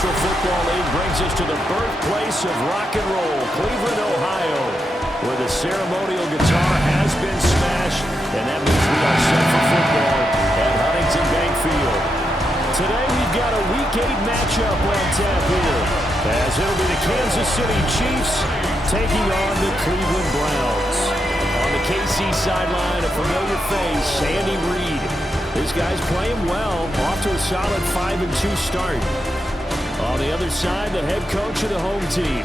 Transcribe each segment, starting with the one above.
National Football League brings us to the birthplace of rock and roll, Cleveland, Ohio, where the ceremonial guitar has been smashed, and that means we are set for football at Huntington Bank Field. Today we've got a Week 8 matchup on tap here, as it'll be the Kansas City Chiefs taking on the Cleveland Browns. On the KC sideline, a familiar face, Andy Reid. This guy's playing well, off to a solid 5-2 start. On the other side, the head coach of the home team.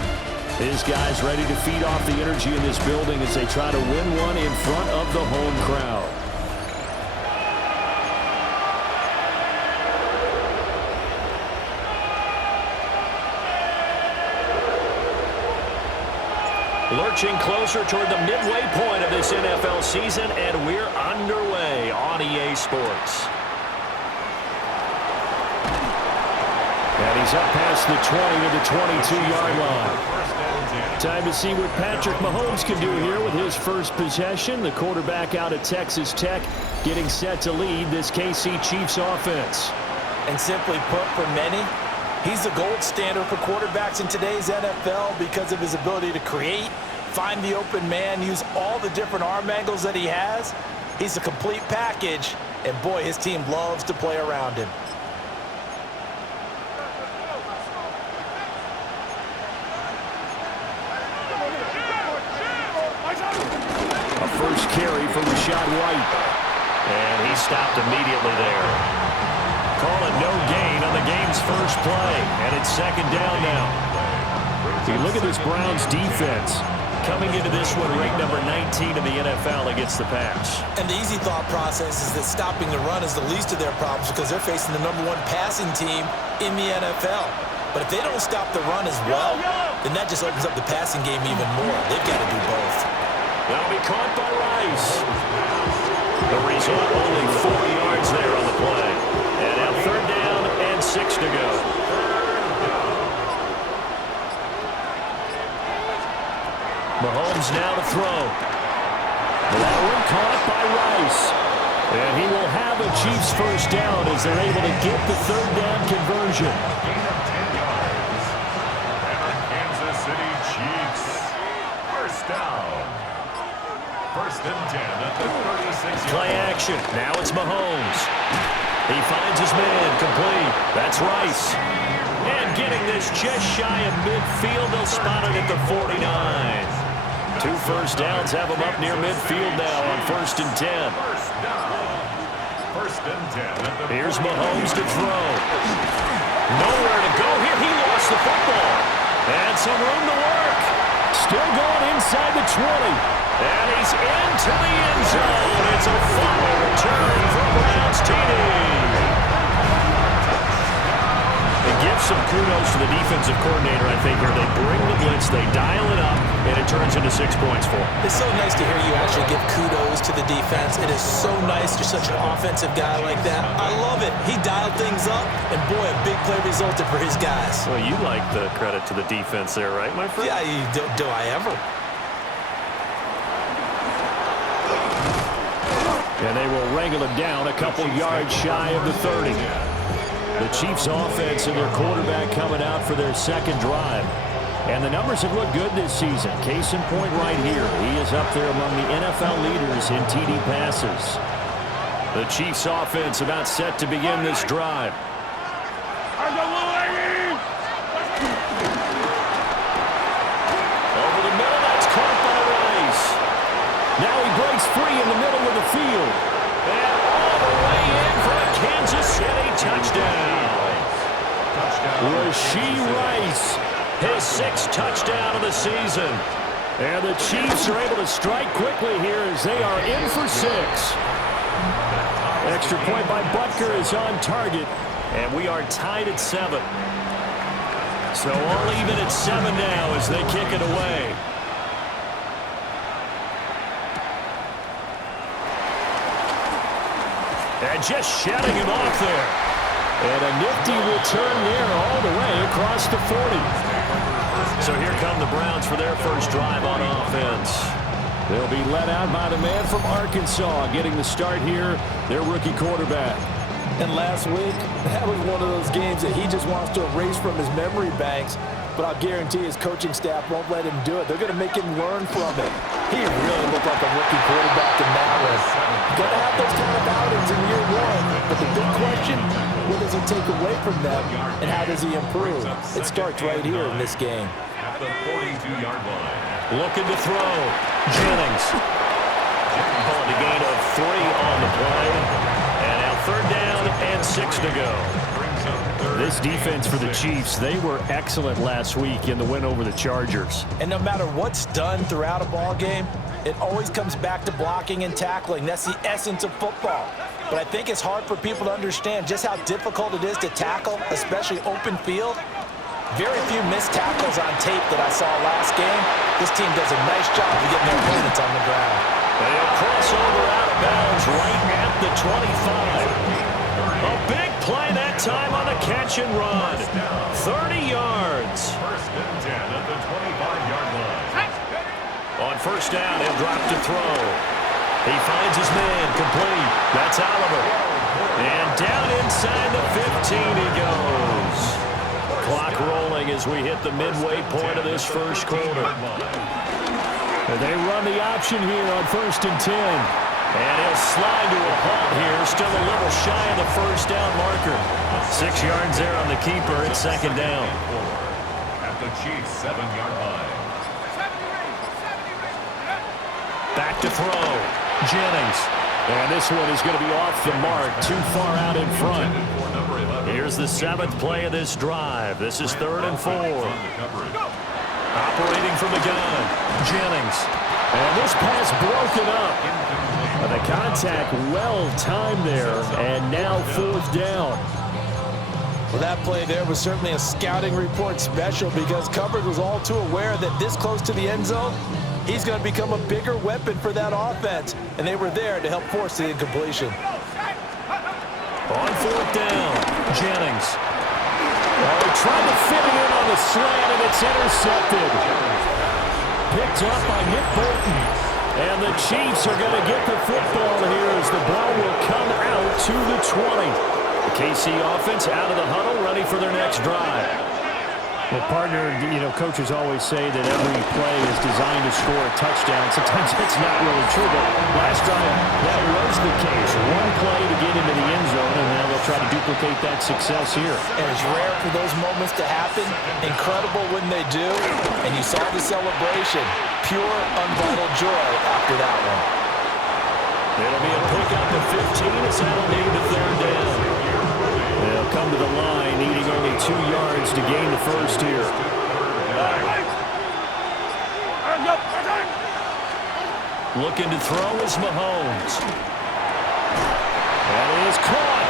His guys ready to feed off the energy in this building as they try to win one in front of the home crowd. Lurching closer toward the midway point of this NFL season, and we're underway on EA Sports. And he's up past the 20 to the 22-yard line. Time to see what Patrick Mahomes can do here with his first possession. The quarterback out of Texas Tech getting set to lead this KC Chiefs offense. And simply put, for many, he's the gold standard for quarterbacks in today's NFL because of his ability to create, find the open man, use all the different arm angles that he has. He's a complete package, and boy, his team loves to play around him. A first carry for Rashad White. And he stopped immediately there. Calling no gain on the game's first play. And it's second down now. You look at this Browns defense. Coming into this one, ranked number 19 in the NFL against the pass. And the easy thought process is that stopping the run is the least of their problems because they're facing the #1 passing team in the NFL. But if they don't stop the run as well, then that just opens up the passing game even more. They've got to do both. That'll be caught by Rice. The result, only 4 yards there on the play. And now third down and 6 to go. Mahomes now to throw. That one caught by Rice. And he will have a Chiefs first down as they're able to get the third down conversion. Gain of 10 yards. And the Kansas City Chiefs. First down. First and 10 at the 36-yard. Play action. Now it's Mahomes. He finds his man complete. That's Rice. And getting this just shy of midfield. They'll spot it at the 49. 2 first downs have him up near midfield now on first and 10. First down. First and 10 at the Here's Mahomes to throw. Nowhere to go here. He lost the football. And some room to work. Still going inside the 20. And he's into the end zone. It's a fumble return for Browns TD. And give some kudos to the defensive coordinator, I think, here. They bring the blitz, they dial it up, and it turns into 6 points for them. It's so nice to hear you actually give kudos to the defense. It is so nice you're such an offensive guy like that. I love it. He dialed things up, and boy, a big play resulted for his guys. Well, you like the credit to the defense there, right, my friend? Yeah, do I ever? And they will wrangle him down a couple yards shy of the 30. The Chiefs offense and their quarterback coming out for their second drive. And the numbers have looked good this season. Case in point right here. He is up there among the NFL leaders in TD passes. The Chiefs offense about set to begin this drive. Over the middle, that's caught by Rice. Now he breaks free in the middle of the field. And all the way in for a Kansas City touchdown. Rashee Rice, his 6th touchdown of the season. And the Chiefs are able to strike quickly here as they are in for 6. Extra point by Butker is on target. And we are tied at 7. So all even at 7 now as they kick it away. And just shutting him off there. And a nifty return there all the way across the 40. So here come the Browns for their first drive on offense. They'll be led out by the man from Arkansas, getting the start here, their rookie quarterback. And last week, that was one of those games that he just wants to erase from his memory banks. But I'll guarantee his coaching staff won't let him do it. They're going to make him learn from it. He really looked like a rookie quarterback in that one. Going to have those kind of outings in year one. But the big question, what does he take away from them, and how does he improve? It starts right here in this game. At the 42-yard line. Looking to throw. Jennings. Pulling a gain of 3 on the play. And now 3rd down and 6 to go. This defense for the Chiefs, they were excellent last week in the win over the Chargers. And no matter what's done throughout a ball game, it always comes back to blocking and tackling. That's the essence of football. But I think it's hard for people to understand just how difficult it is to tackle, especially open field. Very few missed tackles on tape that I saw last game. This team does a nice job of getting their opponents on the ground. They'll cross over out of bounds right at the 25. A big play that time on the catch and run. 30 yards. 1st and 10 at the 25-yard line. On 1st down, he'll drop to throw. He finds his man, complete. That's Oliver. And down inside the 15 he goes. Clock rolling as we hit the midway point of this first quarter. They run the option here on 1st and 10. And he'll slide to a halt here, still a little shy of the 1st down marker. 6 yards there on the keeper. It's 2nd down. At the Chiefs' 7-yard line. Back to throw. Jennings. And this one is going to be off the mark, too far out in front. Here's the 7th play of this drive. This is 3rd and 4. Operating from the gun. Jennings. And this pass broken up. The contact well timed there, and now 4th down. Well, that play there was certainly a scouting report special because coverage was all too aware that this close to the end zone, he's going to become a bigger weapon for that offense, and they were there to help force the incompletion. On 4th down, Jennings. Oh, he tried to fit it in on the slant, and it's intercepted. Picked up by Nick Bolton. And the Chiefs are going to get the football here as the ball will come out to the 20. The KC offense out of the huddle, ready for their next drive. Well, partner, coaches always say that every play is designed to score a touchdown. Sometimes that's not really true, but last drive, that was the case. One play to get into the end zone, and now they'll try to duplicate that success here. And it's rare for those moments to happen. Incredible when they do. And you saw the celebration. Pure, unbridled joy after that one. It'll be a pickup of 15 as that'll need the 3rd down. They'll come to the line, needing only 2 yards to gain the 1st here. Looking to throw is Mahomes. That is caught.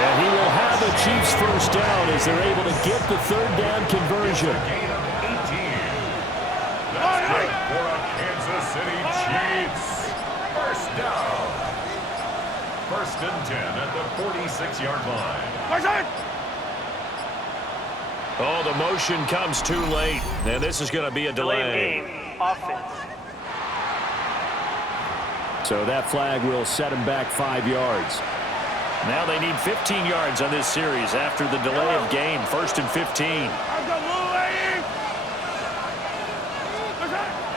And he will have the Chiefs 1st down as they're able to get the 3rd down conversion. That's great for a Kansas City Chiefs. 1st down. 1st and 10 at the 46-yard line. Oh, the motion comes too late. And this is going to be a delay. Offense. So that flag will set him back 5 yards. Now they need 15 yards on this series after the delay of game. 1st and 15.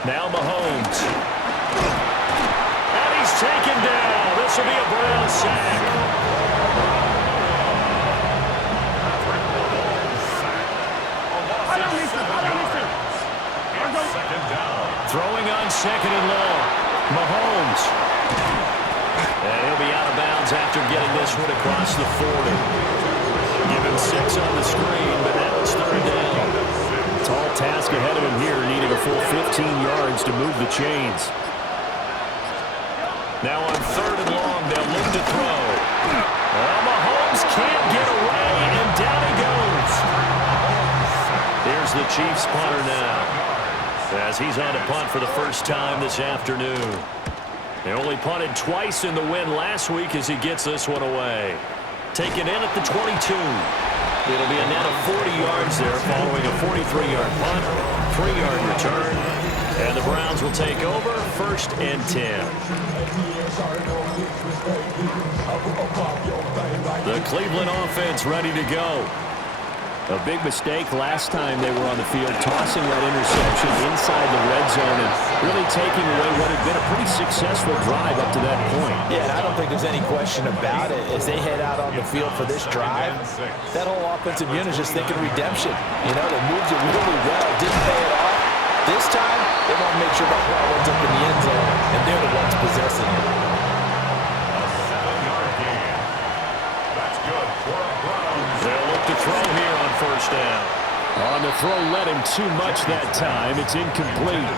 Now Mahomes. And he's taken down. This will be a Brown sack. Throwing on 2nd and long. Mahomes. And he'll be out of bounds after getting this one across the 40. Give him 6 on the screen, but now it's 3rd down. Tall task ahead of him here, needing a full 15 yards to move the chains. Now on 3rd and long, they'll look to throw. Well, Mahomes can't get away, and down he goes. Here's the Chiefs punter now, as he's on to punt for the 1st time this afternoon. They only punted twice in the win last week as he gets this one away. Taken in at the 22. It'll be a net of 40 yards there following a 43-yard punt, 3-yard return. And the Browns will take over 1st and 10. The Cleveland offense ready to go. A big mistake last time they were on the field, tossing that interception inside the red zone and really taking away what had been a pretty successful drive up to that point. Yeah, and I don't think there's any question about it. As they head out on the field for this drive, that whole offensive unit is just thinking redemption. You know, they moved it really well, didn't pay it off. This time, they want to make sure that ball ends up in the end zone, and they're the ones possessing it. A 7-yard gain. That's good for a Browns. They'll look to throw here on first down. On the throw, led him too much that time. It's incomplete.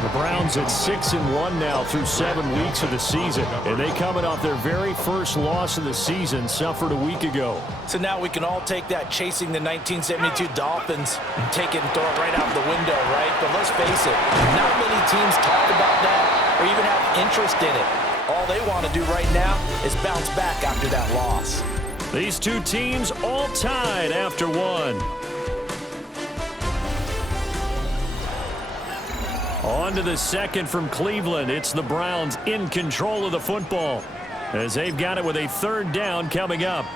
The Browns at 6-1 now through 7 weeks of the season. And they coming off their very first loss of the season, suffered a week ago. So now we can all take that chasing the 1972 Dolphins and take it and throw it right out the window, right? But let's face it, not many teams talk about that or even have interest in it. All they want to do right now is bounce back after that loss. These two teams all tied after one. On to the second from Cleveland. It's the Browns in control of the football as they've got it with a third down coming up.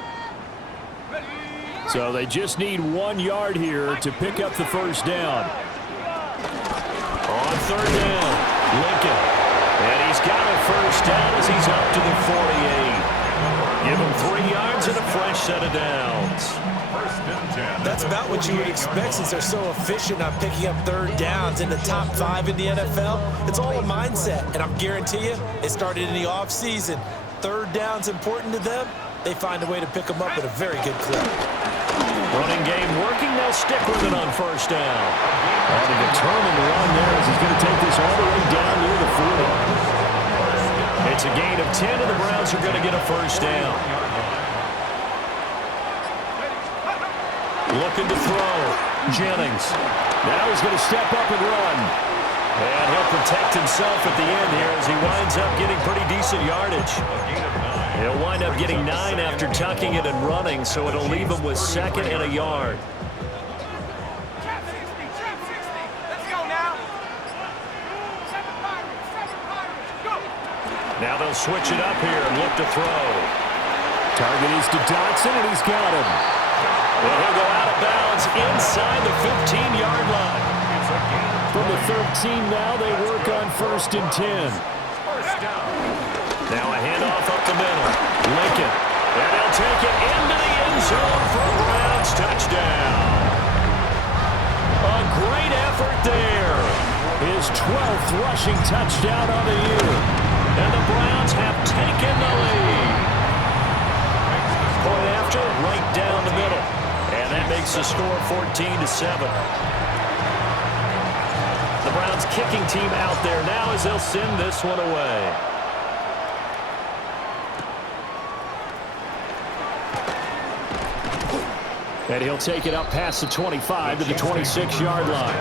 So they just need 1 yard here to pick up the first down. On third down, Lincoln. And he's got a first down as he's up to the 48. Give him 3 yards and a fresh set of downs. That's about what you would expect since they're so efficient on picking up third downs in the top 5 in the NFL. It's all a mindset, and I guarantee you it started in the offseason. Third down's important to them. They find a way to pick them up at a very good clip. Running game working. They'll stick with it on first down. And a determined run there as he's going to take this all the way down near the 40. It's a gain of 10, and the Browns are going to get a first down. Looking to throw. Jennings. Now he's going to step up and run. And he'll protect himself at the end here as he winds up getting pretty decent yardage. He'll wind up getting 9 after tucking it and running, so it'll leave him with 2nd and a yard. Now they'll switch it up here and look to throw. Target is to Dotson, and he's got him. And he'll go out of bounds inside the 15-yard line. From the 13 now, they work on 1st and 10. Now a handoff up the middle. Lincoln. And they'll take it into the end zone for a Browns touchdown. A great effort there. His 12th rushing touchdown on the year. And the Browns have taken the lead. Point after, right down the middle. And that makes the score 14-7. The Browns kicking team out there now as they'll send this one away. And he'll take it up past the 25 to the 26-yard line.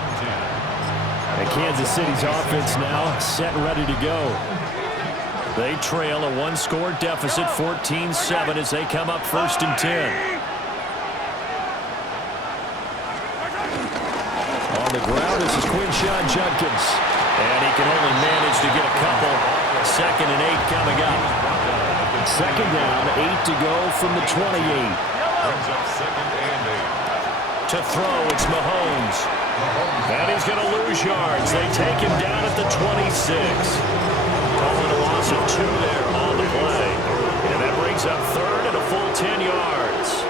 And Kansas City's offense now set and ready to go. They trail a 1-score deficit, 14-7, as they come up 1st and 10. On the ground, this is Quinshon Judkins. And he can only manage to get a couple. 2nd and 8 coming up. 2nd down, 8 to go from the 28. Brings up 2nd and 8. To throw, it's Mahomes. And he's going to lose yards. They take him down at the 26. Calling a loss of 2 there on the play. And that brings up 3rd and a full 10 yards.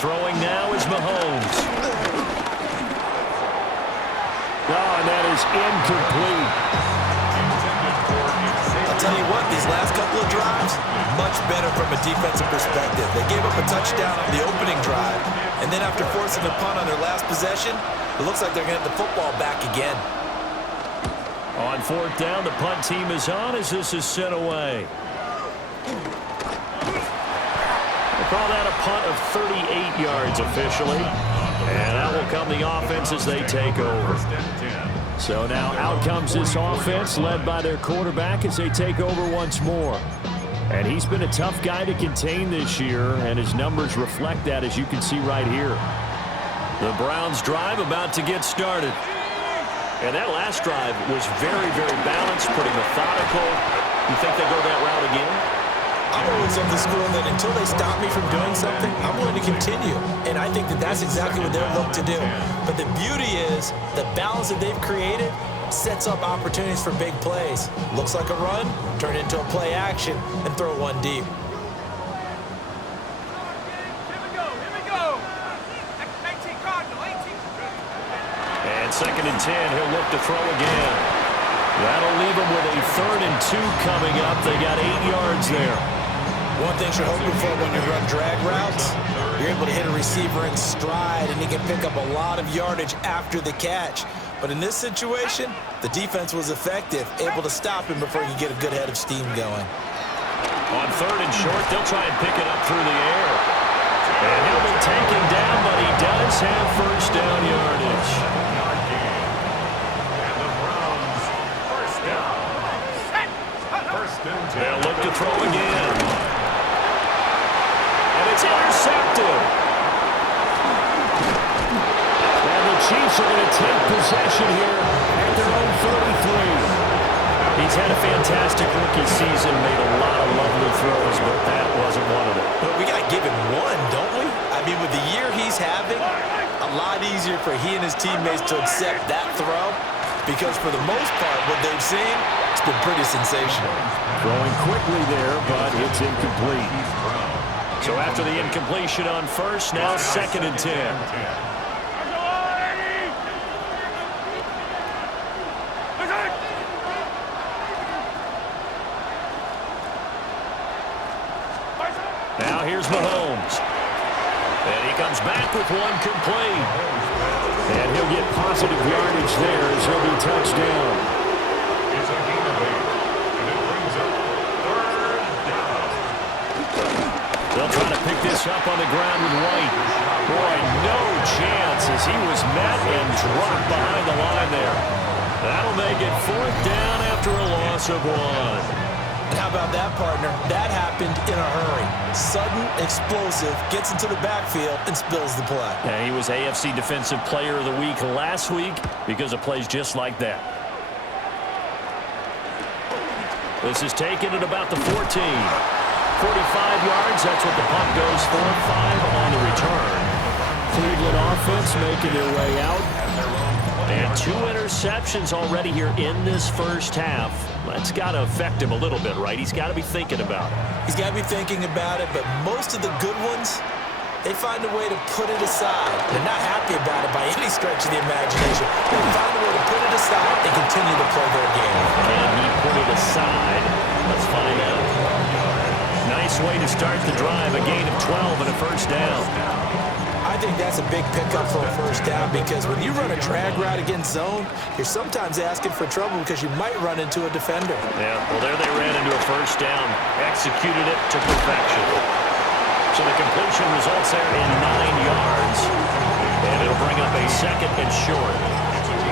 Throwing now is Mahomes. Oh, and that is incomplete. I'll tell you what, these last couple of drives, much better from a defensive perspective. They gave up a touchdown on the opening drive, and then after forcing a punt on their last possession, it looks like they're going to have the football back again. On 4th down, the punt team is on as this is sent away. They call that a punt of 38 yards officially. And out will come the offense as they take over. So now out comes this offense led by their quarterback as they take over once more. And he's been a tough guy to contain this year, and his numbers reflect that, as you can see right here. The Browns drive about to get started. And that last drive was very, very balanced, pretty methodical. You think they go that route again? I'm always of the school that until they stop me from doing something, I'm going to continue. And I think that that's exactly what they're looking to do. But the beauty is the balance that they've created sets up opportunities for big plays. Looks like a run, turn it into a play action, and throw one deep. And 2nd and 10, he'll look to throw again. That'll leave him with a 3rd and 2 coming up. They got 8 yards there. One thing you're hoping for when you run drag routes, you're able to hit a receiver in stride, and he can pick up a lot of yardage after the catch. But in this situation, the defense was effective, able to stop him before he could get a good head of steam going. On 3rd and short, they'll try and pick it up through the air. And he'll be taken down, but he does have 1st down yardage. And the Browns, 1st down. 1st and 10. They'll look to throw again. And it's intercepted. And the Chiefs are going to take possession here at their own 43. He's had a fantastic rookie season, made a lot of lovely throws, but that wasn't one of them. But we got to give him one, don't we? I mean, with the year he's having, a lot easier for he and his teammates to accept that throw because for the most part, what they've seen, it's been pretty sensational. Throwing quickly there, but it's incomplete. So after the incompletion on 1st, now 2nd and 10. Now here's Mahomes. And he comes back with one complete. And he'll get positive yardage there as he'll be touched down. It's a gain of 8. And it brings up 3rd down. They'll try to pick this up on the ground with White. Boy, no chance as he was met and dropped behind the line there. That'll make it 4th down after a loss of 1. And how about that, partner? That happened in a hurry. Sudden, explosive, gets into the backfield, and spills the play. And he was AFC Defensive Player of the Week last week because of plays just like that. This is taken at about the 14. 45 yards, that's what the punt goes for. 5 on the return. Cleveland offense making their way out. And 2 interceptions already here in this 1st half. That's got to affect him a little bit, right? He's got to be thinking about it. He's got to be thinking about it, but most of the good ones, they find a way to put it aside. They're not happy about it by any stretch of the imagination. They find a way to put it aside and continue to play their game. Can he put it aside? Let's find out. Nice way to start the drive. A gain of 12 and a 1st down. I think that's a big pickup for a 1st down because when you run a drag route against zone, you're sometimes asking for trouble because you might run into a defender. Yeah, well, there they ran into a 1st down. Executed it to perfection. So the completion results there in 9 yards. And it'll bring up a 2nd and short.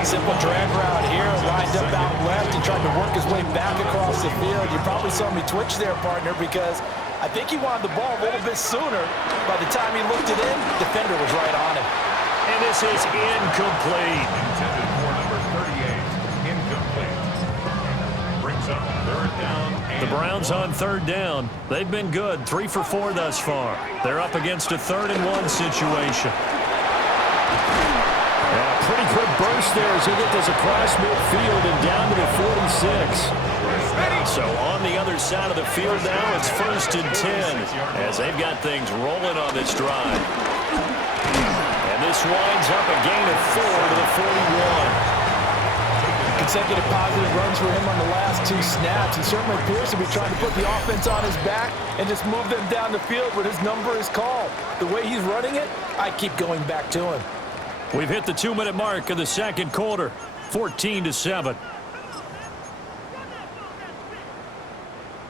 Simple drag route here, lined up out left and tried to work his way back across the field. You probably saw me twitch there, partner, because I think he wanted the ball a little bit sooner. By the time he looked it in, the defender was right on him. And this is incomplete. Intended for number 38. Incomplete. Brings up 3rd down. The Browns on 3rd down. They've been good. 3 for 4 thus far. They're up against a 3rd and 1 situation. And a pretty quick burst there as he gets this across midfield and down to the 46. So on the other side of the field now, it's 1st and 10 as they've got things rolling on this drive. And this winds up a gain of 4 to the 41. Consecutive positive runs for him on the last 2 snaps. He certainly appears to be trying to put the offense on his back and just move them down the field when his number is called. The way he's running it, I keep going back to him. We've hit the 2-minute mark of the 2nd quarter, 14-7.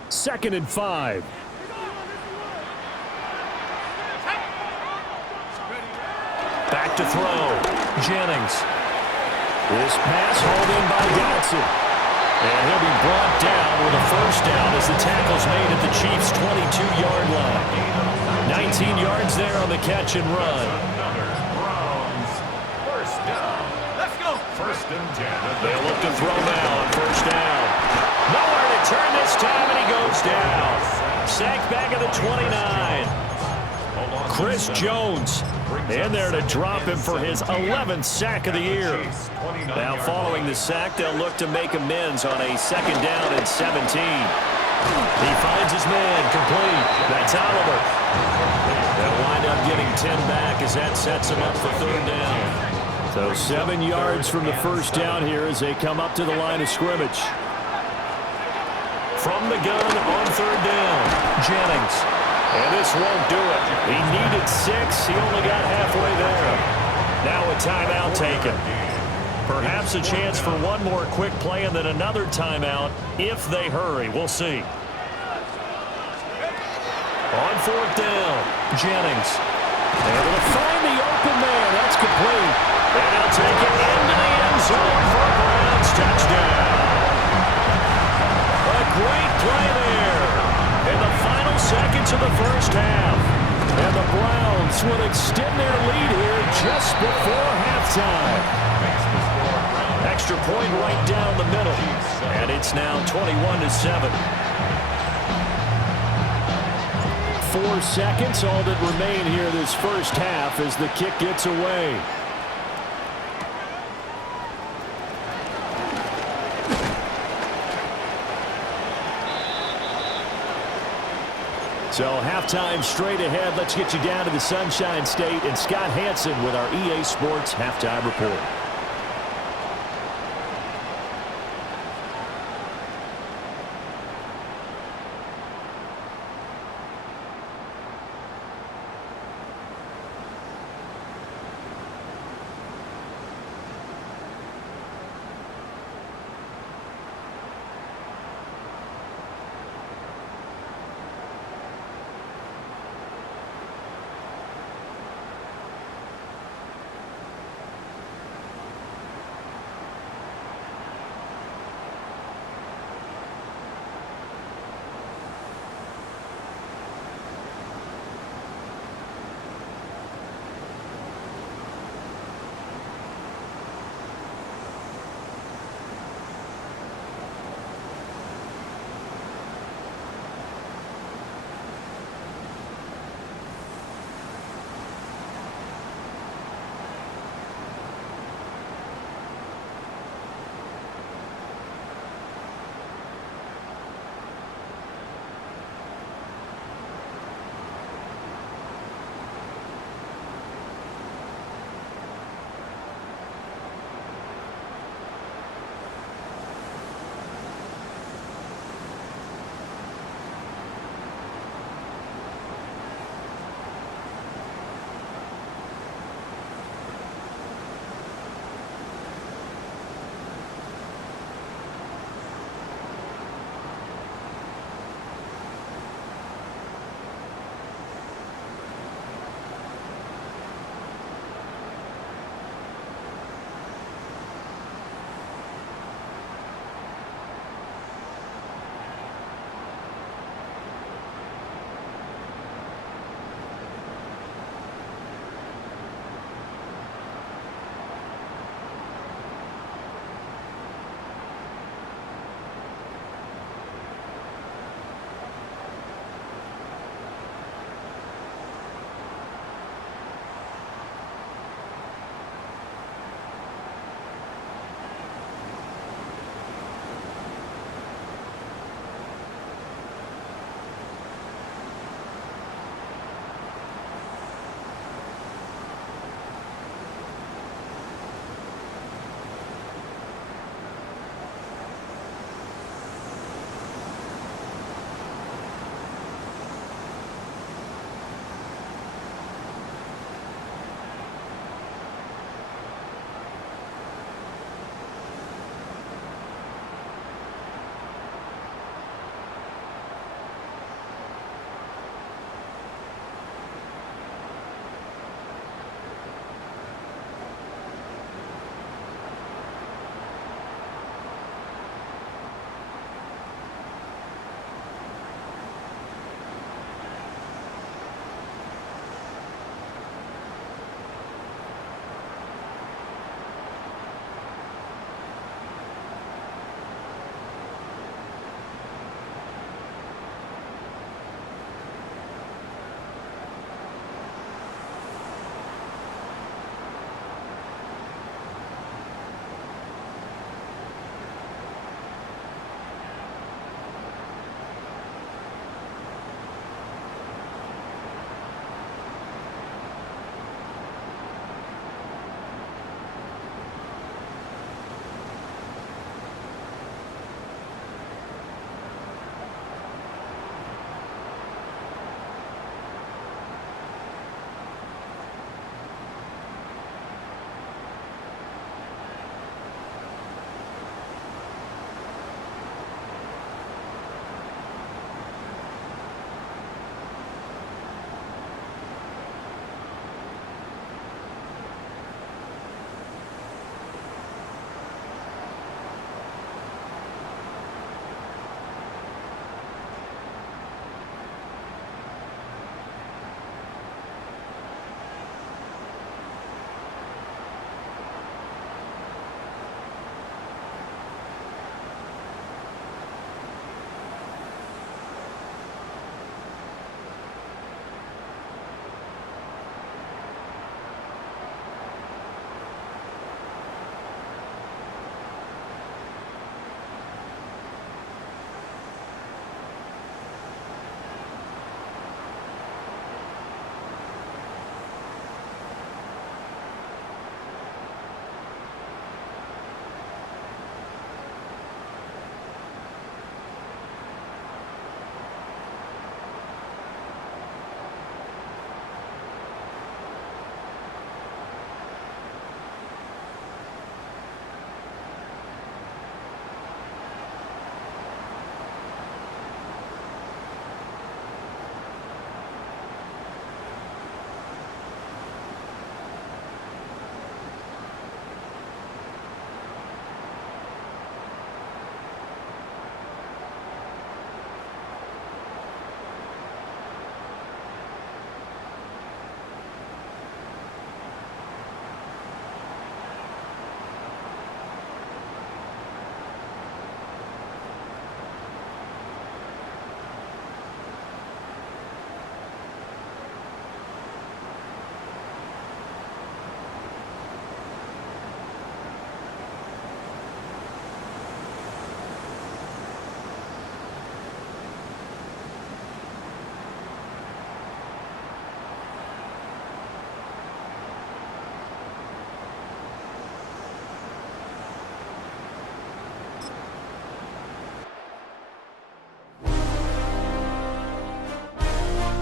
2nd and 5. Back to throw. Jennings. This pass hauled in by Dotson. And he'll be brought down with a 1st down as the tackle's made at the Chiefs' 22-yard line. 19 yards there on the catch and run. Browns, 1st down. Let's go. 1st and 10. They'll look to throw now on 1st down. Nowhere to return this time, and he goes down. Sacked back at the 29. Chris Jones in there to drop him for his 11th sack of the year. Now following the sack, they'll look to make amends on a second down and 17. He finds his man complete. That's Oliver. They'll wind up getting 10 back as that sets him up for third down. So 7 yards from the first down here as they come up to the line of scrimmage. From the gun on third down, Jennings. And this won't do it. He needed 6. He only got halfway there. Now a timeout taken. Perhaps a chance for one more quick play and then another timeout if they hurry. We'll see. On fourth down, Jennings. Able to find the open man. That's complete. And he'll take it into the end zone for a Browns touchdown. A great play there. In the final seconds of the first half. And the Browns will extend their lead here just before halftime. Extra point right down the middle. And it's now 21-7. 4 seconds, all that remain here this first half as the kick gets away. So halftime straight ahead. Let's get you down to the Sunshine State and Scott Hanson with our EA Sports Halftime Report.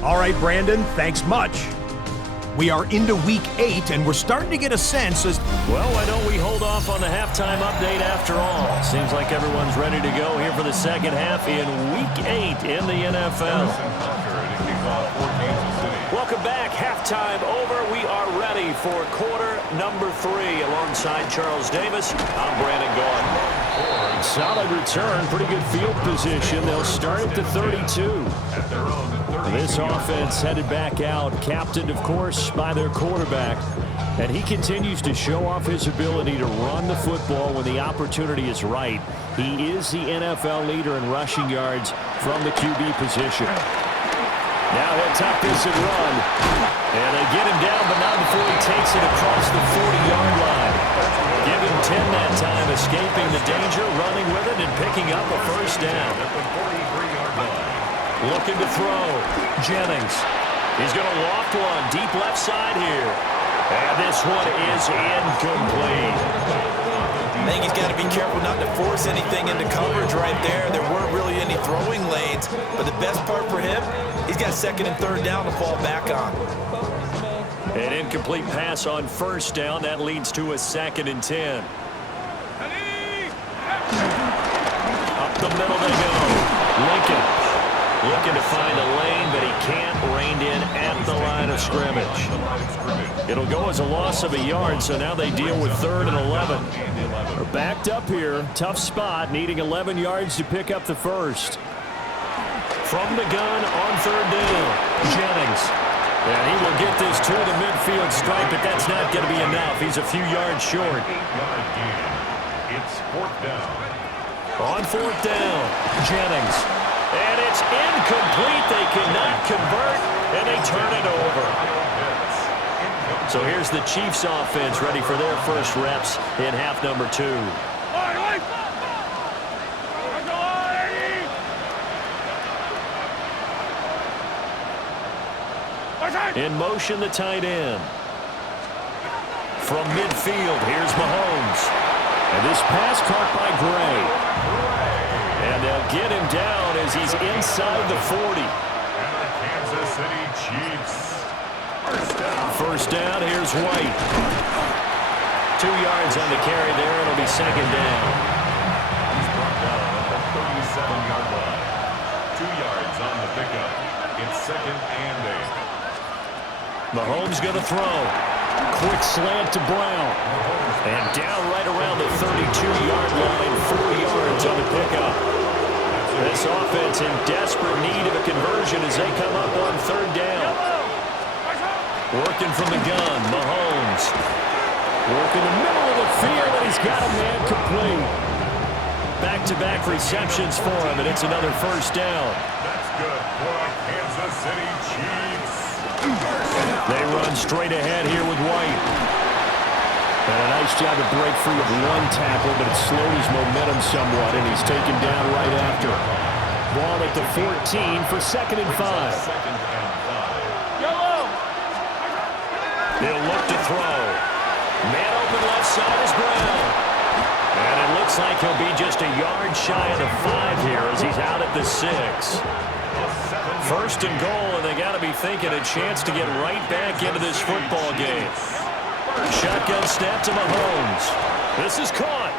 All right, Brandon, thanks much. We are into Week 8, and we're starting to get a sense as... Well, why don't we hold off on the halftime update after all? Seems like everyone's ready to go here for the second half in Week 8 in the NFL. Welcome back. Halftime over. We are ready for quarter number 3. Alongside Charles Davis, I'm Brandon Gaudin. Solid return. Pretty good field position. They'll start at the 32. This offense headed back out, captained, of course, by their quarterback. And he continues to show off his ability to run the football when the opportunity is right. He is the NFL leader in rushing yards from the QB position. Now he'll tuck this and run. And they get him down, but not before he takes it across the 40-yard line. Give him 10 that time, escaping the danger, running with it, and picking up a first down. Looking to throw. Jennings. He's going to loft one. Deep left side here. And this one is incomplete. I think he's got to be careful not to force anything into coverage right there. There weren't really any throwing lanes. But the best part for him, he's got second and third down to fall back on. An incomplete pass on first down. That leads to a 2nd and 10. Up the middle they go. Lincoln looking to find a lane, but he can't. Reined in at the line of scrimmage. It'll go as a loss of a yard, so now they deal with 3rd and 11. They're backed up here. Tough spot, needing 11 yards to pick up the first. From the gun on 3rd down, Jennings. And he will get this to the midfield stripe, but that's not going to be enough. He's a few yards short. It's 4th down. On 4th down, Jennings. And it's incomplete. They cannot convert, and they turn it over. So here's the Chiefs offense ready for their first reps in half number 2. In motion, the tight end. From midfield, here's Mahomes. And this pass caught by Gray. And they'll get him down as he's inside the 40. And the Kansas City Chiefs. First down, here's White. 2 yards on the carry there. It'll be 2nd down. He's brought down at the 37-yard line. 2 yards on the pickup. It's 2nd and 8. Mahomes going to throw. Quick slant to Brown. And down right around the 32-yard line, 4 yards on the pickup. This offense in desperate need of a conversion as they come up on 3rd down. Working from the gun, Mahomes. Working the middle of the field, and he's got a man complete. Back-to-back receptions for him, and it's another first down. That's good for the Kansas City Chiefs. They run straight ahead here with White. And a nice job to break free of one tackle, but it slowed his momentum somewhat, and he's taken down right after. Ball at the 14 for 2nd and 5. He'll look to throw. Man open left side is Brown. And it looks like he'll be just a yard shy of the 5 here as he's out at the 6. First and goal, and they got to be thinking a chance to get right back into this football game. Shotgun snap to Mahomes. This is caught.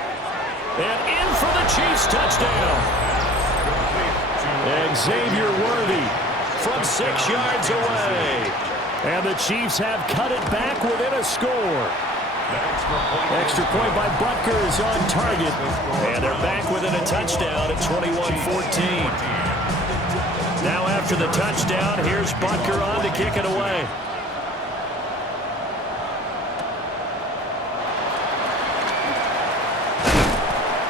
And in for the Chiefs touchdown. And Xavier Worthy from 6 yards away. And the Chiefs have cut it back within a score. Extra point by Butker is on target. And they're back within a touchdown at 21-14. Now after the touchdown, here's Butker on to kick it away.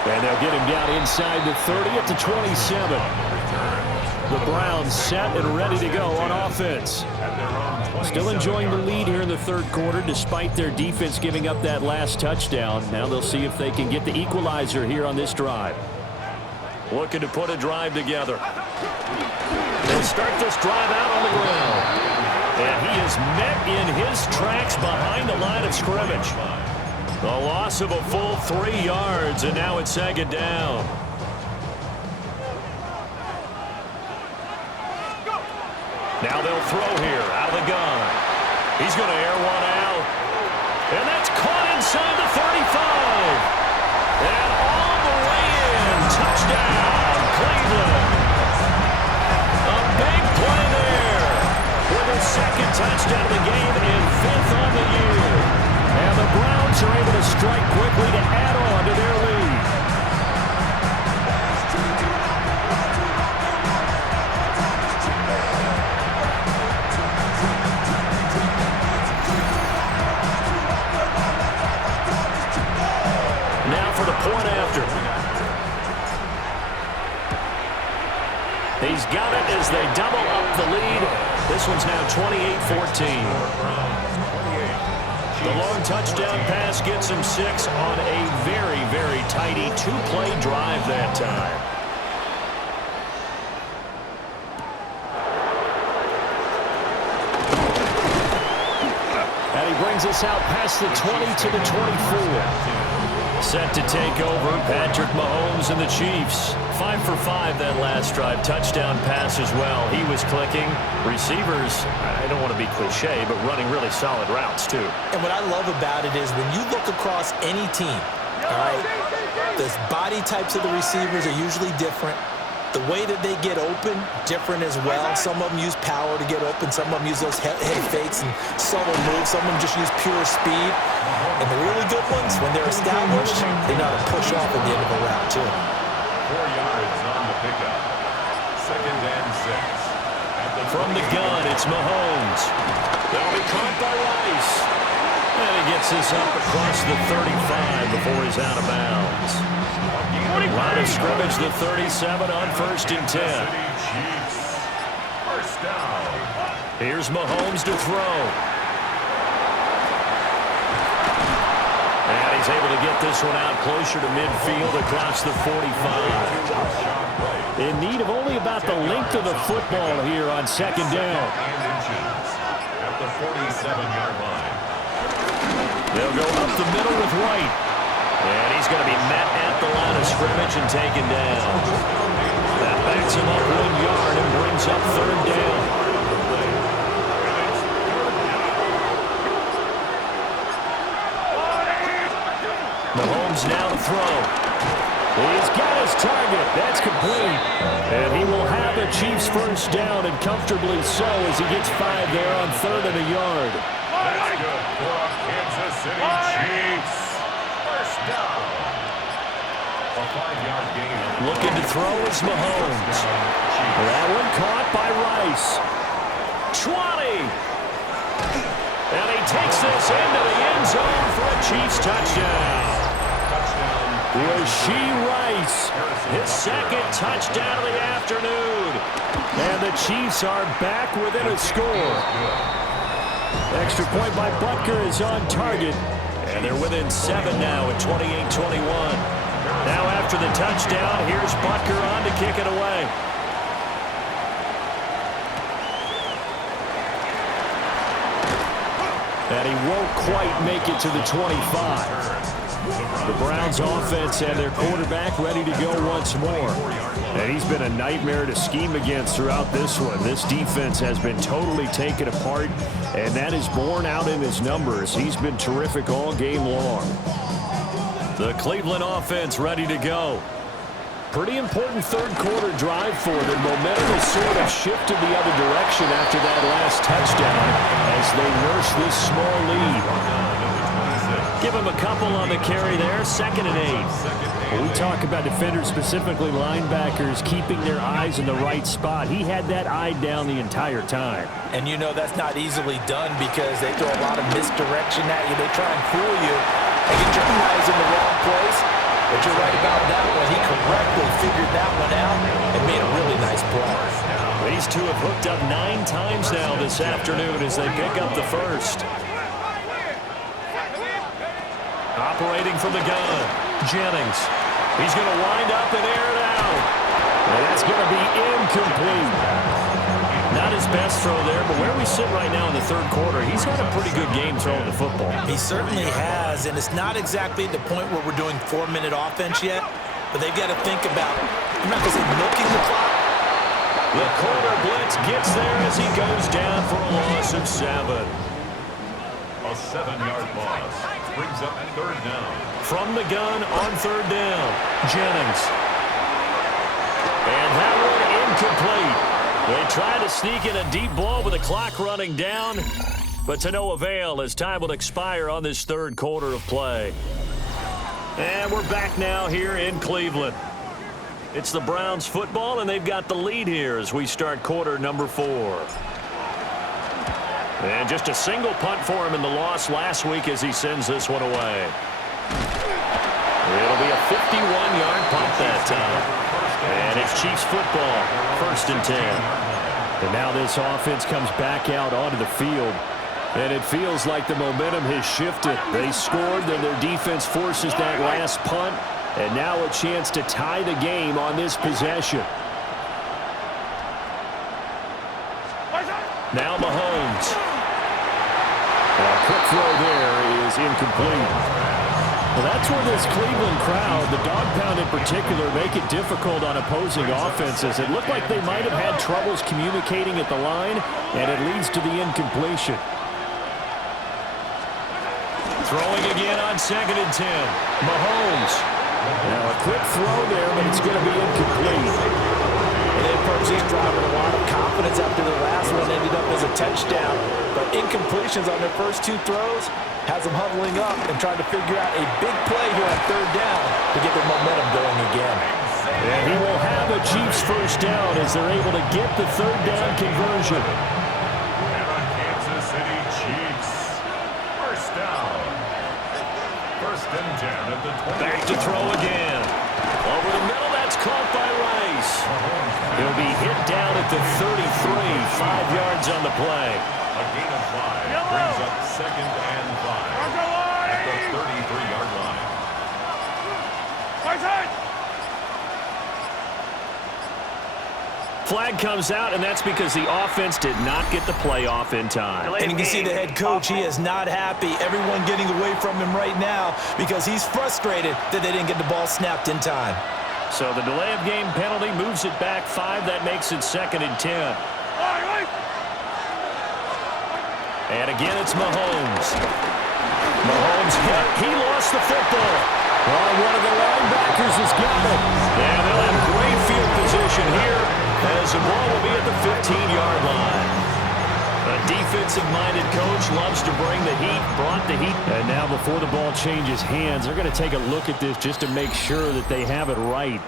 And they'll get him down inside the 30 at the 27. The Browns set and ready to go on offense. Still enjoying the lead here in the 3rd quarter despite their defense giving up that last touchdown. Now they'll see if they can get the equalizer here on this drive. Looking to put a drive together. They'll start this drive out on the ground. And he is met in his tracks behind the line of scrimmage. A loss of a full 3 yards, and now it's 2nd down. Now they'll throw here out of the gun. He's going to air one out. And that's caught inside the 35. And all the way in. Touchdown, Cleveland. A big play there. With a second touchdown of the game and 5th on the year. And the Browns are able to strike quickly to add on to their lead. Now for the point after. He's got it as they double up the lead. This one's now 28-14. The long touchdown pass gets him 6 on a very, very tidy 2-play drive that time. And he brings us out past the 20 to the 24. Set to take over, Patrick Mahomes and the Chiefs. 5 for 5 that last drive. Touchdown pass as well. He was clicking. Receivers, I don't want to be cliche, but running really solid routes too. And what I love about it is when you look across any team, all right, the body types of the receivers are usually different. The way that they get open, different as well. Some of them use power to get open. Some of them use those head fakes and subtle moves. Some of them just use pure speed. And the really good ones, when they're established, they know how to push off at the end of a route, too. 4 yards on the pickup. 2nd and 6. From the gun, it's Mahomes. They'll be caught by Rice. And he gets this up across the 35 before he's out of bounds. Line of scrimmage, the 37 on 1st and 10. First down. Here's Mahomes to throw. And he's able to get this one out closer to midfield across the 45. In need of only about the length of the football here on 2nd down. At the 47-yard line. They'll go up the middle with White. And he's going to be met at the line of scrimmage and taken down. That backs him up 1 yard and brings up 3rd down. Mahomes now to throw. He's got his target. That's complete. And he will have a Chiefs first down, and comfortably so, as he gets 5 there on 3rd and a yard. That's good for Kansas City Chiefs. First down. A 5-yard gain. Looking to throw is Mahomes. That one caught by Rice. 20. And he takes this into the end zone for a Chiefs touchdown. Rashee Rice, his 2nd touchdown of the afternoon. And the Chiefs are back within a score. Extra point by Butker is on target. And they're within 7 now at 28-21. Now after the touchdown, here's Butker on to kick it away. And he won't quite make it to the 25. The Browns offense and their quarterback ready to go once more. And he's been a nightmare to scheme against throughout this one. This defense has been totally taken apart, and that is borne out in his numbers. He's been terrific all game long. The Cleveland offense ready to go. Pretty important 3rd quarter drive for them. Momentum has sort of shifted the other direction after that last touchdown as they nurse this small lead. Give him a couple on the carry there, 2nd and 8. When we talk about defenders, specifically linebackers, keeping their eyes in the right spot, he had that eye down the entire time. And you know that's not easily done because they throw a lot of misdirection at you. They try and fool you and get your eyes in the wrong place. But you're right about that one. He correctly figured that one out and made a really nice play. These two have hooked up 9 times now this afternoon as they pick up the first. Operating from the gun, Jennings. He's going to wind up and air it out. And that's going to be incomplete. Not his best throw there, but where we sit right now in the 3rd quarter, he's had a pretty good game throwing the football. He certainly has, and it's not exactly the point where we're doing 4-minute offense yet, but they've got to think about, I'm not going to say milking the clock, The corner blitz gets there as he goes down for a loss of 7. A 7-yard loss brings up 3rd down. From the gun on 3rd down, Jennings. And that one incomplete. They try to sneak in a deep ball with the clock running down, but to no avail as time will expire on this 3rd quarter of play. And we're back now here in Cleveland. It's the Browns football, and they've got the lead here as we start quarter number 4. And just a single punt for him in the loss last week as he sends this one away. It'll be a 51-yard punt that time. And it's Chiefs football, 1st and 10. And now this offense comes back out onto the field. And it feels like the momentum has shifted. They scored, then their defense forces that last punt. And now a chance to tie the game on this possession. Now Mahomes. A quick throw there is incomplete. Well, that's where this Cleveland crowd, the dog pound in particular, make it difficult on opposing offenses. It looked like they might have had troubles communicating at the line, and it leads to the incompletion. Throwing again on 2nd and 10. Mahomes. Now a quick throw there, but it's going to be incomplete. They approached this drive with a lot of confidence after the last one ended up as a touchdown. But incompletions on their first 2 throws has them huddling up and trying to figure out a big play here on 3rd down to get their momentum going again. And he will have a Chiefs 1st down as they're able to get the 3rd down conversion. And on Kansas City Chiefs, 1st down. 1st and 10 at the 20. Back to throw again. Over the middle, that's caught by Rice. He'll be hit down at the 33, 5 yards on the play. A gain of 5 brings up 2nd and 5 at the 33-yard line. Flag comes out, and that's because the offense did not get the play off in time. And you can see the head coach, he is not happy. Everyone getting away from him right now because he's frustrated that they didn't get the ball snapped in time. So the delay of game penalty moves it back 5. That makes it 2nd and 10. And again, it's Mahomes. Mahomes hit. He lost the football. Well, one of the linebackers has got it. And they'll have great field position here as the ball will be at the 15-yard line. A defensive-minded coach loves to bring the heat, brought the heat. And now before the ball changes hands, they're going to take a look at this just to make sure that they have it right.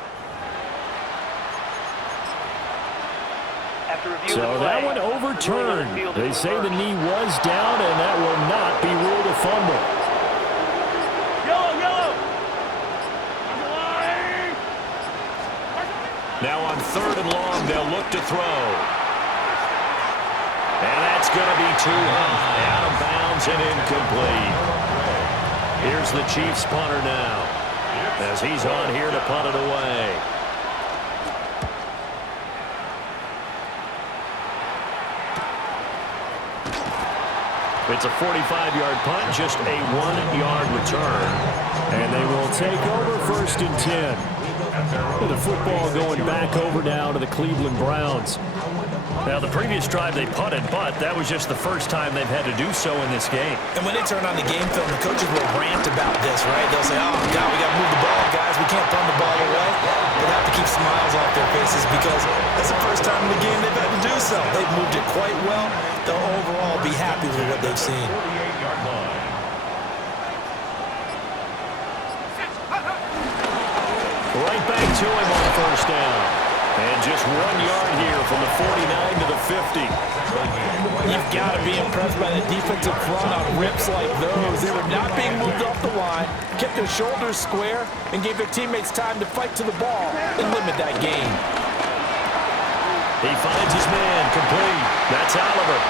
So that one overturned. They say the knee was down, and that will not be ruled a fumble. Now on 3rd and long, they'll look to throw. And that's going to be too high. Out of bounds and incomplete. Here's the Chiefs punter now as he's on here to punt it away. It's a 45-yard punt, just a 1-yard return. And they will take over 1st and 10. The football going back over now to the Cleveland Browns. Now, the previous drive they punted, but that was just the first time they've had to do so in this game. And when they turn on the game film, the coaches will rant about this, right? They'll say, oh, God, we got to move the ball, guys. We can't punt the ball away. They'll have to keep smiles off their faces because that's the first time in the game they've had to do so. They've moved it quite well. They'll overall be happy with what they've seen. 48-yard line. Right back to him on 1st down. And just 1 yard here from the 49 to the 50. You've got to be impressed by the defensive front on rips like those. They were not being moved off the line, kept their shoulders square, and gave their teammates time to fight to the ball and limit that gain. He finds his man, complete. That's Oliver.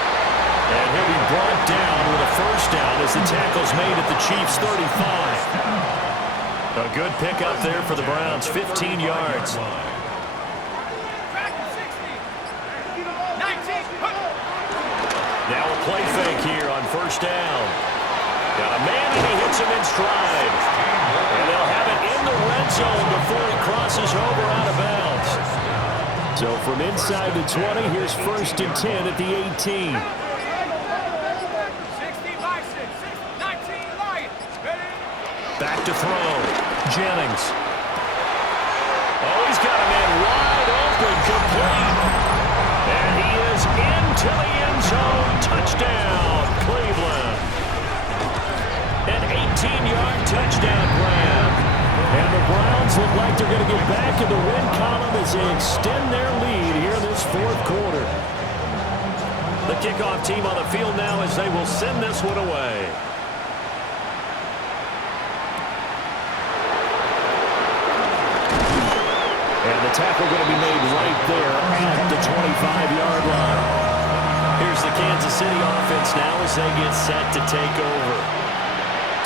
And he'll be brought down with a 1st down as the tackle's made at the Chiefs' 35. A good pickup there for the Browns, 15 yards. Now a play fake here on 1st down. Got a man and he hits him in stride. And they'll have it in the red zone before he crosses over out of bounds. So from inside the 20, here's 1st and 10 at the 18. Back to throw. Jennings. Oh, he's got a man wide open, complete. And he is into the end zone. Touchdown, Cleveland. An 18-yard touchdown grab. And the Browns look like they're going to get back in the win column as they extend their lead here in this 4th quarter. The kickoff team on the field now as they will send this one away. And the tackle going to be made right there at the 25-yard line. Here's the Kansas City offense now as they get set to take over.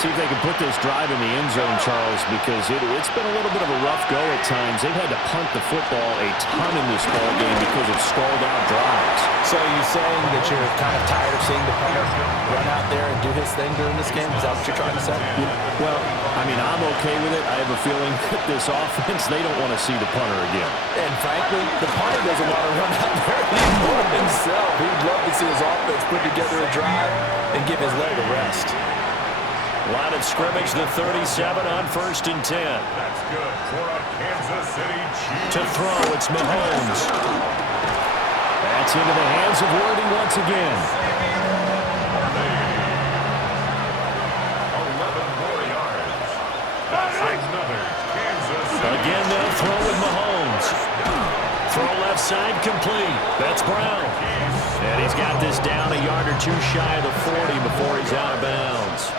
See if they can put this drive in the end zone, Charles, because it's been a little bit of a rough go at times. They've had to punt the football a ton in this ball game because of stalled-out drives. So you're saying that you're kind of tired of seeing the punter run out there and do his thing during this game? Is that what you're trying to say? Well, I mean, I'm okay with it. I have a feeling that this offense, they don't want to see the punter again. And frankly, the punter doesn't want to run out there anymore himself. He'd love to see his offense put together a drive and give his leg a rest. Line of scrimmage, the 37 on 1st and 10. That's good for a Kansas City Chiefs. To throw, it's Mahomes. That's into the hands of Worthy once again. 11 more yards. That's another Kansas City. Again, they'll throw with Mahomes. Throw left side, complete. That's Brown. And he's got this down a yard or two shy of the 40 before he's out of bounds.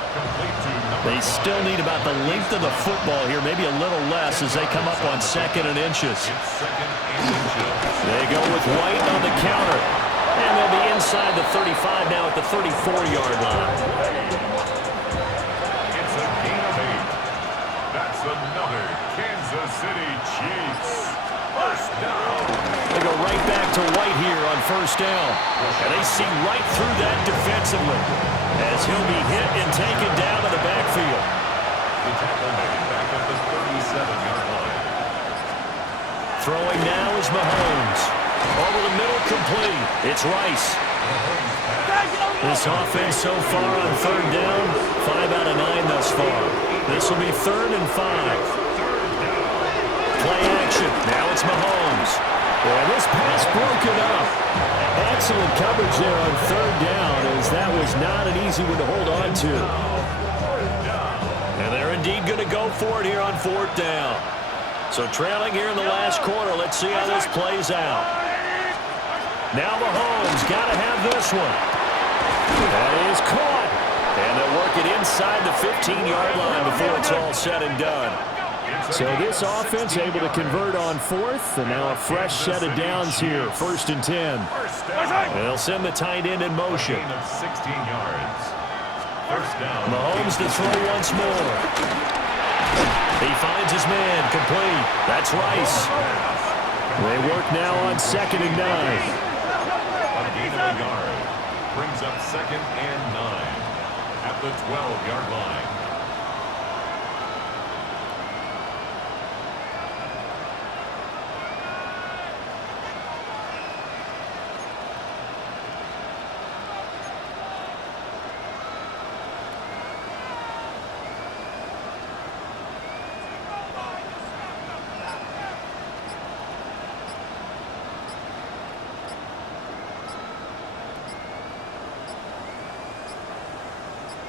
They still need about the length of the football here, maybe a little less as they come up on 2nd and inches. They go with White on the counter. And they'll be inside the 35 now at the 34-yard line. It's a gain of 8. That's another Kansas City Chiefs. 1st down. They go right back to White here on 1st down. And they see right through that defensively as he'll be hit and taken down to the backfield. The tackle made back at the 37-yard line. Throwing now is Mahomes. Over the middle, complete. It's Rice. This offense so far on 3rd down, 5 out of 9 thus far. This will be 3rd and 5. Play action. Now it's Mahomes. And this pass broken up. Excellent coverage there on 3rd down as that was not an easy one to hold on to. And they're indeed going to go for it here on 4th down. So trailing here in the last quarter. Let's see how this plays out. Now Mahomes got to have this one. That is caught. And they'll work it inside the 15-yard line before it's all said and done. So this offense able to convert on 4th, and now a fresh set of downs here, 1st and 10. And they'll send the tight end in motion. Gain of 16 yards. 1st down. Mahomes to throw once more. He finds his man, complete. That's Rice. They work now on 2nd and 9. A gain of a yard. Brings up 2nd and 9 at the 12-yard line.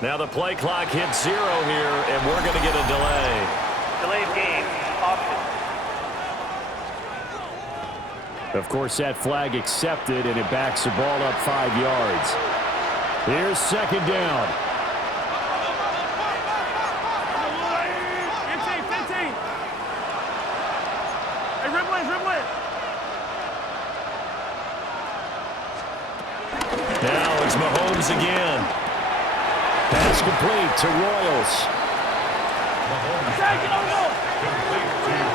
Now the play clock hits 0 here, and we're going to get a delay. Delayed game option. Of course, that flag accepted, and it backs the ball up 5 yards. Here's 2nd down. 15. Hey, dribble it. Now it's Mahomes again. Pass complete to Royals. Complete to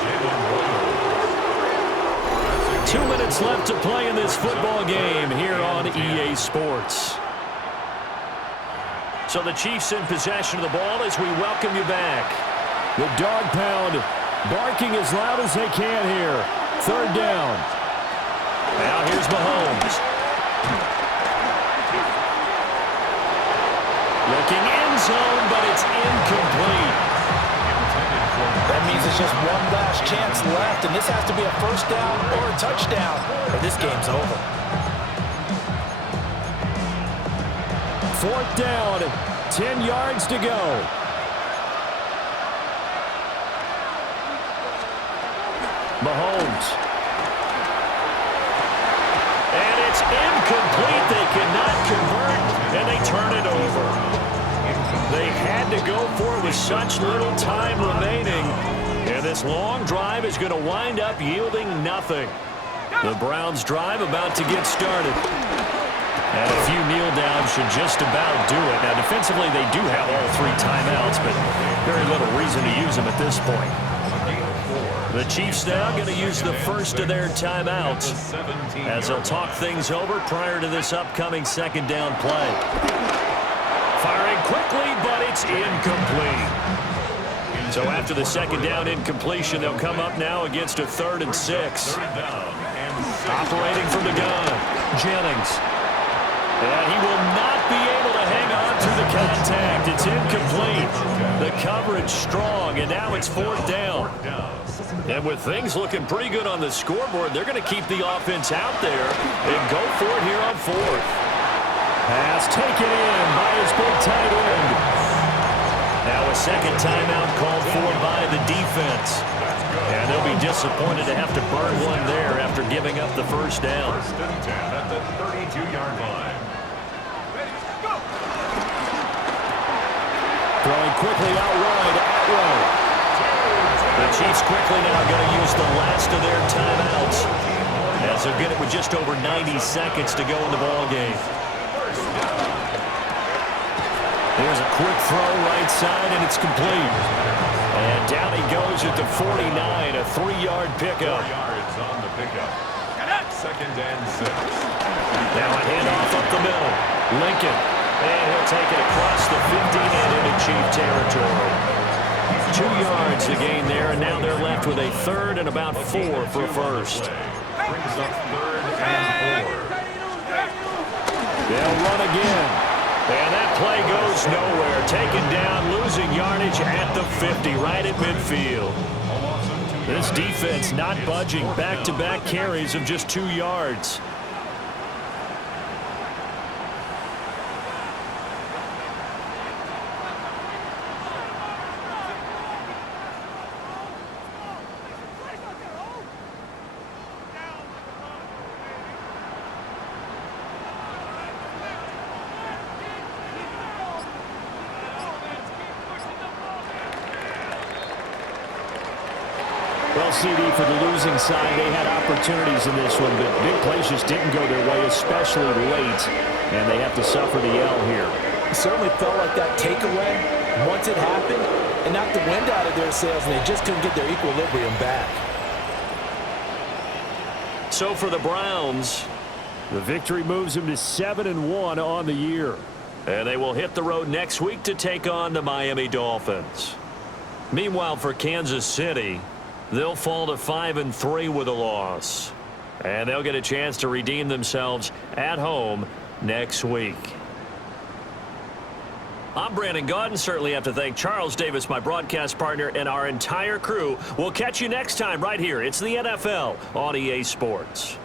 Jalen Royals. 2 minutes left to play in this football game here on EA Sports. So the Chiefs in possession of the ball as we welcome you back. The dog pound barking as loud as they can here. 3rd down. Now here's Mahomes. Looking end zone, but it's incomplete. That means it's just one last chance left, and this has to be a first down or a touchdown, or this game's over. 4th down, 10 yards to go. Mahomes. And it's incomplete. They cannot convert, and they turn it over. They had to go for it with such little time remaining. And this long drive is going to wind up yielding nothing. The Browns' drive about to get started. And a few kneel downs should just about do it. Now, defensively, they do have all 3 timeouts, but very little reason to use them at this point. The Chiefs now going to use the first of their timeouts as they'll talk things over prior to this upcoming 2nd down play. Firing quickly, but it's incomplete. So after the 2nd down incompletion, they'll come up now against a 3rd and 6. Operating from the gun, Jennings. And he will not be able to hang on to the contact. It's incomplete. The coverage strong, and now it's 4th down. And with things looking pretty good on the scoreboard, they're going to keep the offense out there and go for it here on 4th. Pass taken in by his big tight end. Now a 2nd timeout called for by the defense. And they'll be disappointed to have to burn one there after giving up the 1st down. 1st and 10 at the 32-yard line. Throwing quickly out wide, Atwell. The Chiefs quickly now going to use the last of their timeouts as they'll get it with just over 90 seconds to go in the ballgame. There's a quick throw right side, and it's complete. And down he goes at the 49, a 3-yard pickup. 4 yards on the pickup. 2nd and 6. Now a handoff up the middle. Lincoln. And he'll take it across the 50 and into Chief territory. 2 yards to gain there, and now they're left with a 3rd and about 4 for a first. Brings up 3rd and 4. They'll run again. And that play goes nowhere. Taken down, losing yardage at the 50, right at midfield. This defense not budging. Back-to-back carries of just 2 yards. Well, CD, for the losing side, they had opportunities in this one, but big plays just didn't go their way, especially late, and they have to suffer the L here. It certainly felt like that takeaway, once it happened, it knocked the wind out of their sails, and they just couldn't get their equilibrium back. So for the Browns, the victory moves them to 7-1 on the year. And they will hit the road next week to take on the Miami Dolphins. Meanwhile, for Kansas City, they'll fall to 5-3 with a loss. And they'll get a chance to redeem themselves at home next week. I'm Brandon Gaudin. Certainly have to thank Charles Davis, my broadcast partner, and our entire crew. We'll catch you next time right here. It's the NFL on EA Sports.